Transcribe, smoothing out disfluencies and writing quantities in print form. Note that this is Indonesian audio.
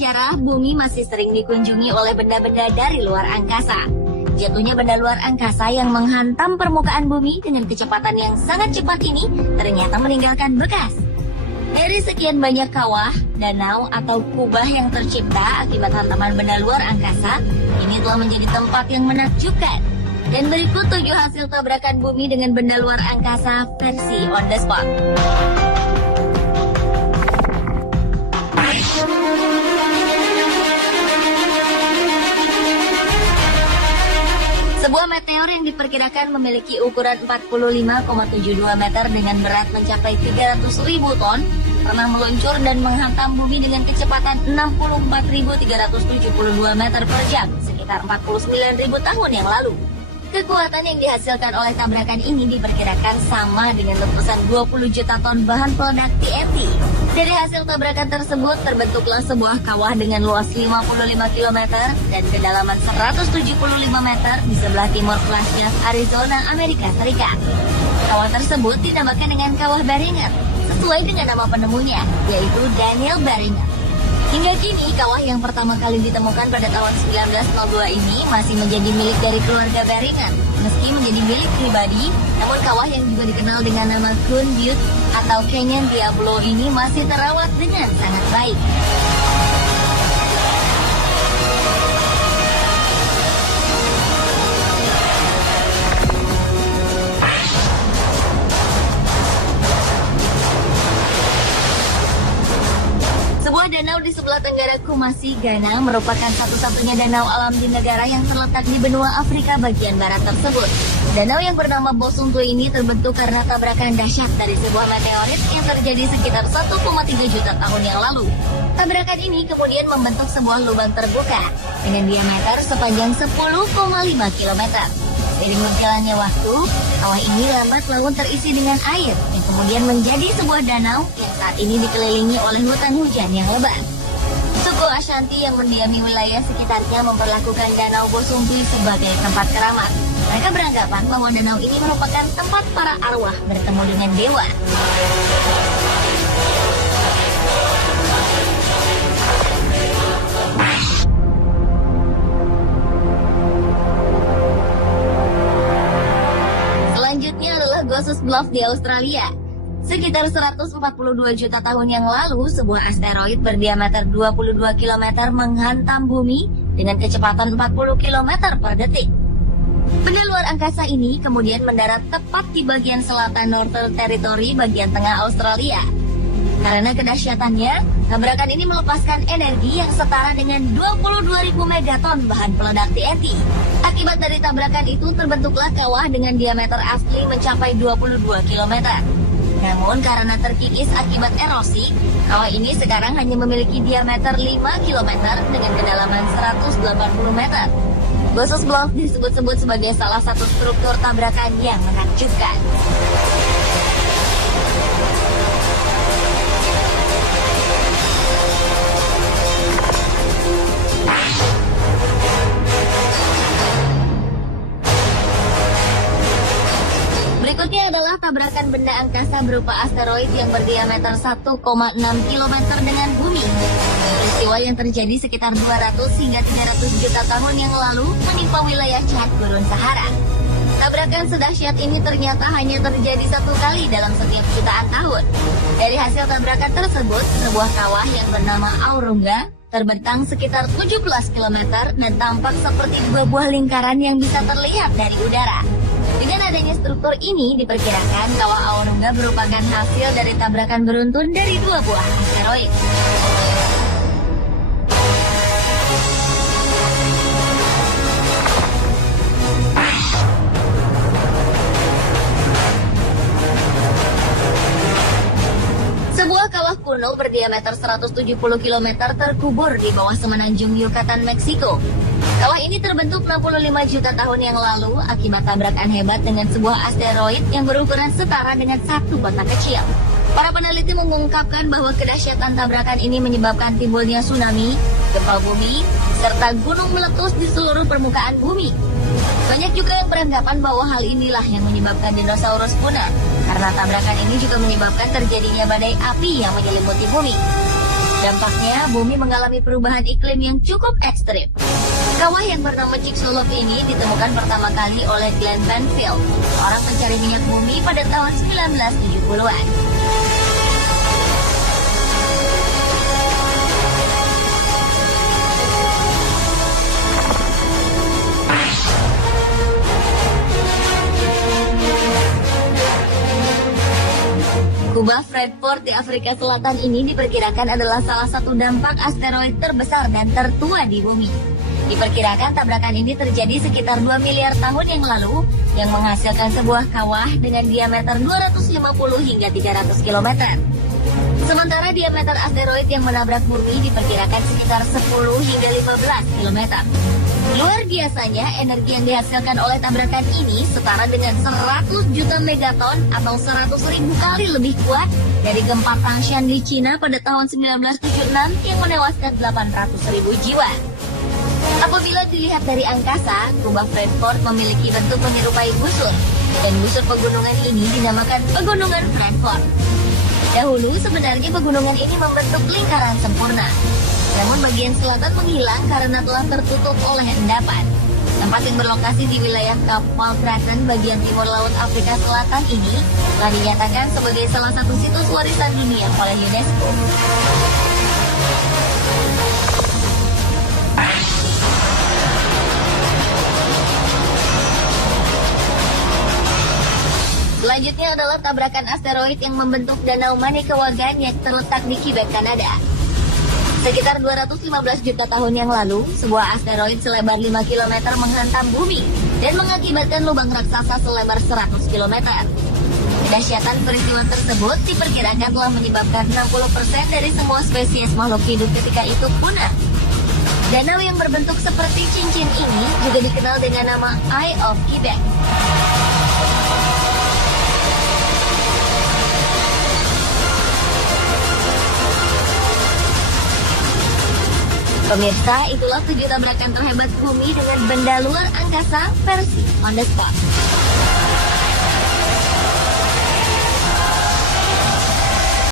sejarah, bumi masih sering dikunjungi oleh benda-benda dari luar angkasa. Jatuhnya benda luar angkasa yang menghantam permukaan bumi dengan kecepatan yang sangat cepat ini ternyata meninggalkan bekas. Dari sekian banyak kawah, danau, atau kubah yang tercipta akibat hantaman benda luar angkasa, ini telah menjadi tempat yang menakjubkan. Dan berikut 7 hasil tabrakan bumi dengan benda luar angkasa versi on the spot. Sebuah meteor yang diperkirakan memiliki ukuran 45,72 meter dengan berat mencapai 300.000 ton pernah meluncur dan menghantam bumi dengan kecepatan 64.372 meter per jam, sekitar 49.000 tahun yang lalu. Kekuatan yang dihasilkan oleh tabrakan ini diperkirakan sama dengan letusan 20 juta ton bahan peledak TNT. Dari hasil tabrakan tersebut terbentuklah sebuah kawah dengan luas 55 km dan kedalaman 175 meter di sebelah timur Glacier, Arizona, Amerika Serikat. Kawah tersebut dinamakan dengan Kawah Barringer, sesuai dengan nama penemunya, yaitu Daniel Barringer. Hingga kini, kawah yang pertama kali ditemukan pada tahun 1902 ini masih menjadi milik dari keluarga Barringer. Meski menjadi milik pribadi, namun kawah yang juga dikenal dengan nama Coon Butte atau Canyon Diablo ini masih terawat dengan sangat baik. Danau di sebelah tenggara Kumasi, Ghana merupakan satu-satunya danau alam di negara yang terletak di benua Afrika bagian barat tersebut. Danau yang bernama Bosunto ini terbentuk karena tabrakan dahsyat dari sebuah meteorit yang terjadi sekitar 1,3 juta tahun yang lalu. Tabrakan ini kemudian membentuk sebuah lubang terbuka dengan diameter sepanjang 10,5 km. Seiring berjalannya waktu, kawah ini lambat laun terisi dengan air yang kemudian menjadi sebuah danau yang saat ini dikelilingi oleh hutan hujan yang lebat. Suku Ashanti yang mendiami wilayah sekitarnya memperlakukan Danau Bosunto sebagai tempat keramat. Mereka beranggapan bahwa danau ini merupakan tempat para arwah bertemu dengan dewa. Selanjutnya adalah Gossos Bluff di Australia. Sekitar 142 juta tahun yang lalu, sebuah asteroid berdiameter 22 km menghantam bumi dengan kecepatan 40 km per detik. Benda luar angkasa ini kemudian mendarat tepat di bagian selatan Northern Territory bagian tengah Australia. Karena kedahsyatannya, tabrakan ini melepaskan energi yang setara dengan 22.000 megaton bahan peledak TNT. Akibat dari tabrakan itu terbentuklah kawah dengan diameter asli mencapai 22 km. Namun karena terkikis akibat erosi, kawah ini sekarang hanya memiliki diameter 5 km dengan kedalaman 180 meter. Gossos Bluff disebut-sebut sebagai salah satu struktur tabrakan yang menakjubkan. Berikutnya adalah tabrakan benda angkasa berupa asteroid yang berdiameter 1,6 km dengan bumi. Peristiwa yang terjadi sekitar 200 hingga 300 juta tahun yang lalu menimpa wilayah Chad Gurun Sahara. Tabrakan sedahsyat ini ternyata hanya terjadi satu kali dalam setiap jutaan tahun. Dari hasil tabrakan tersebut, sebuah kawah yang bernama Aurunga terbentang sekitar 17 km dan tampak seperti dua buah lingkaran yang bisa terlihat dari udara. Dengan adanya struktur ini, diperkirakan kawah Aurunga merupakan hasil dari tabrakan beruntun dari dua buah asteroid. Sebuah kawah kuno berdiameter 170 km terkubur di bawah semenanjung Yucatan, Meksiko. Kawah ini terbentuk 65 juta tahun yang lalu akibat tabrakan hebat dengan sebuah asteroid yang berukuran setara dengan satu kota kecil. Para peneliti mengungkapkan bahwa kedahsyatan tabrakan ini menyebabkan timbulnya tsunami, gempa bumi, serta gunung meletus di seluruh permukaan bumi. Banyak juga yang beranggapan bahwa hal inilah yang menyebabkan dinosaurus punah, karena tabrakan ini juga menyebabkan terjadinya badai api yang menyelimuti bumi. Dampaknya, bumi mengalami perubahan iklim yang cukup ekstrim. Kawah yang bernama Chicxulub ini ditemukan pertama kali oleh Glenn Banfield, orang pencari minyak bumi pada tahun 1970-an. Kubah Freeport di Afrika Selatan ini diperkirakan adalah salah satu dampak asteroid terbesar dan tertua di bumi. Diperkirakan tabrakan ini terjadi sekitar 2 miliar tahun yang lalu, yang menghasilkan sebuah kawah dengan diameter 250 hingga 300 km. Sementara diameter asteroid yang menabrak bumi diperkirakan sekitar 10 hingga 15 km. Luar biasanya, energi yang dihasilkan oleh tabrakan ini setara dengan 100 juta megaton atau 100.000 kali lebih kuat dari gempa Tangshan di Cina pada tahun 1976 yang menewaskan 800.000 jiwa. Apabila dilihat dari angkasa, kubah Freeport memiliki bentuk menyerupai busur, dan busur pegunungan ini dinamakan Pegunungan Freeport. Dahulu sebenarnya pegunungan ini membentuk lingkaran sempurna. Namun bagian selatan menghilang karena telah tertutup oleh endapan. Tempat yang berlokasi di wilayah Kapal Kraken bagian timur laut Afrika Selatan ini telah dinyatakan sebagai salah satu situs warisan dunia oleh UNESCO. Selanjutnya adalah tabrakan asteroid yang membentuk Danau Manickawagan yang terletak di Quebec, Kanada. Sekitar 215 juta tahun yang lalu, sebuah asteroid selebar 5 km menghantam bumi dan mengakibatkan lubang raksasa selebar 100 km. Kedahsyatan peristiwa tersebut diperkirakan telah menyebabkan 60% dari semua spesies makhluk hidup ketika itu punah. Danau yang berbentuk seperti cincin ini juga dikenal dengan nama Eye of Quebec. Pemirsa, itulah 7 tabrakan terhebat bumi dengan benda luar angkasa versi On The Spot.